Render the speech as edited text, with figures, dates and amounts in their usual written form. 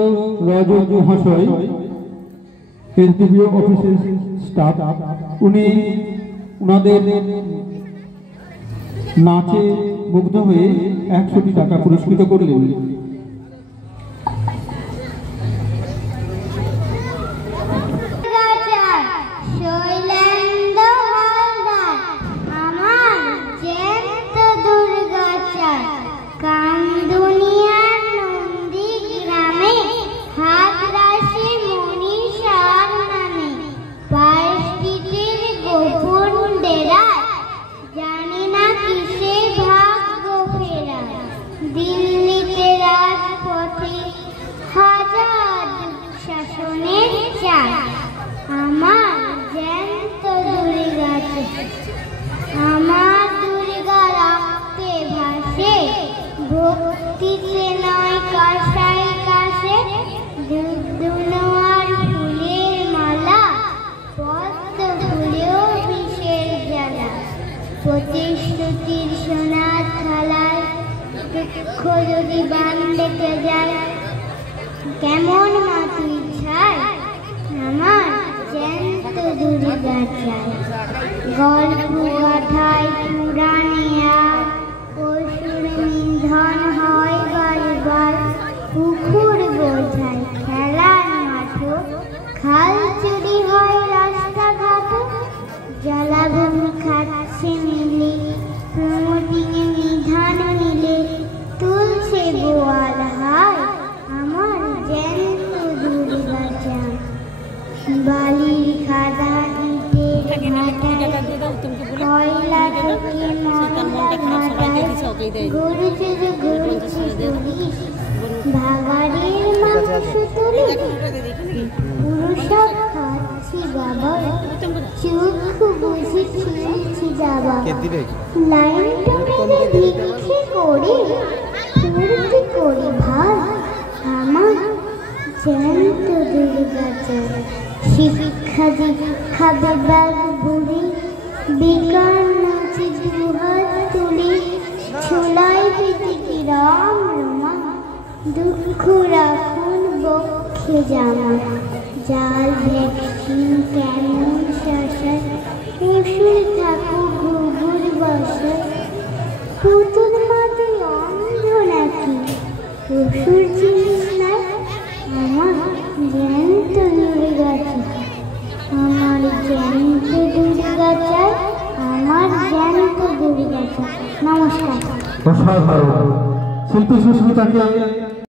রাজক মহাশয় এসডিপিও অফিসের স্টাফ উনি ওনাদের নাচে মুগ্ধ হয়ে 100টি টাকা পুরস্কৃত করলেন। দিল্লিতে রাজপথে হাজার শাসনের চাল আমার জ্যান্ত দুর্গাতে, আমার দুর্গা রক্তে ভাসে, ভক্তিতে নয় কাঁসাই কাছে, দুনোয়ার ফুলের মালা, পদ্ম ফুলেও বিষের জ্বালা, প্রতিশ্রুতির সোনার থালায় দুঃখ যদি বান ডেকে যায়, কেমন মাটির ছাই আমার জ্যান্ত দুর্গা চাই। গল্প গাথায় পুরাণে আর অসুর নিধন হয় বারবার, পুকুর বোঝায় খেলার মাঠও, খাল চুরি হয় রাস্তাঘাট, জলাভূমি খাচ্ছে মিলে, প্রমোটিংয়ে নিধান মিলে, তুলছে বোয়াল হায় আমার জ্যান্ত দুর্গা চাই। বালির খাদা ইটের ভাটায়, কয়লা থেকে ময়লা ঘাটায়, গরুচে পুলিশ ভাগাড়ের মাংস তুলে, পুরুষ খাচ্ছি বাবা, চোখ বুঝে খেলছি বাবা, লাইনটা মেরে ভিক্ষে করে ফুর্তি করি ভাই আমার জ্যান্ত দুর্গা চাই। শিক্ষা দীক্ষা বেবাগ বুড়ি, বেকার নাচে দুহাত তুলি, ছোলাই পৃথিবী রাম রমা, দুঃখ রাখুন বক্ষে জামা, জাল ভ্যাকসিন কেমন শাসায়, অসুর থাকুক ঘুঘুর বাসায়, পুতুল মাটি অন্ধ নাকি, অসুর জিনিস নাই আমার জ্যান্ত দুর্গা চাই, আমার জ্যান্ত দুর্গা চাই, আমার জ্যান্ত দুর্গা চাই। নমস্কার। অসাধারণ শিল্পী সুস্মিতাকে